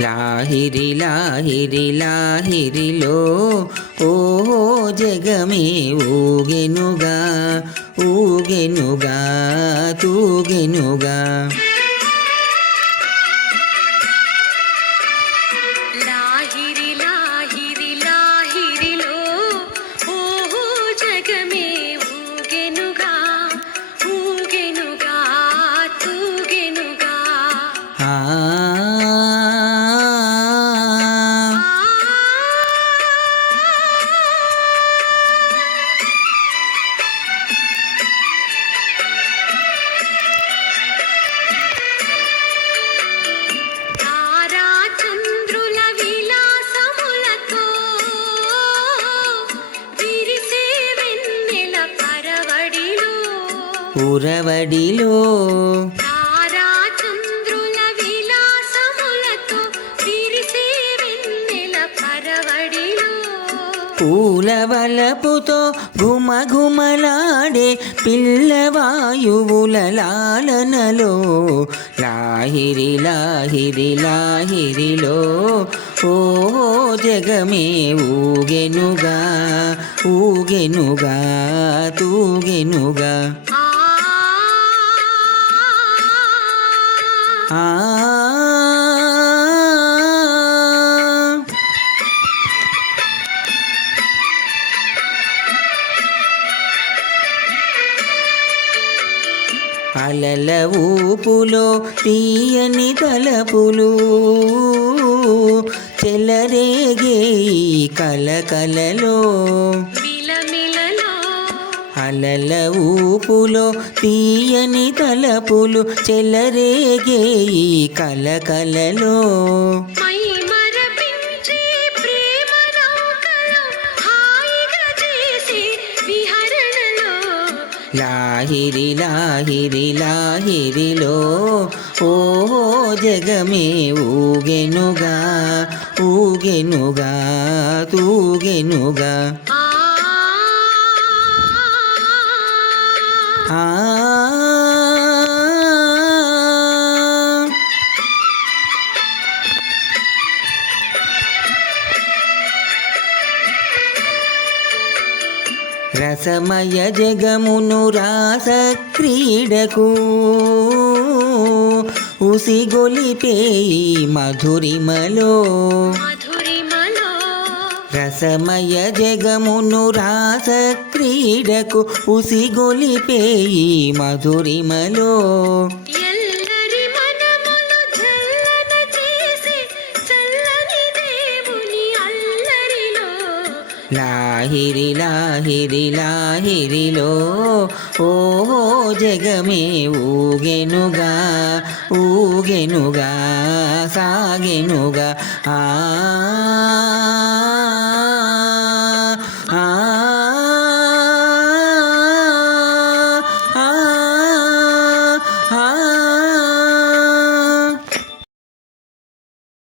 లాహిరి లాహిరి లాహిరిలో ఓ జగమే ఊగెనుగా ఊగెనుగా తూగెనుగా. ఉరవడిలో తారా చంద్రుల విలాసములతో విరిసే వెన్నెల పరవడిలో. పూల వలపుతో ఘుమఘుమలాడే పిల్లవాయువుల లాలనలో లాహిరి లాహిరి లాహిరిలో. ఓ జగమే ఊగెనుగా ఊగెనుగా తూగెనుగా. అలల ఊపులో తీయని తలపులు చెలరేగే కలకలలో. అలల ఊపులో తీయని తలపులు చెలరేగే ఈ కలకలలో. లాహిరి లాహిరి లాహిరిలో ఓ జగమే ఊగెనుగా ఊగెనుగా తూగెనుగా. రసమయ జగమును రాస క్రీడకు ఉసిగొలిపే మధురిమలో రసమయ జగమును రాస క్రీడకు ఉసిగొలిపే ఈ మధురిమలో లాహిరి లాహిరి లాహిరిలో. ఓ జగమే ఊగెనుగా ఊగెనుగా సాగెనుగా. ఆ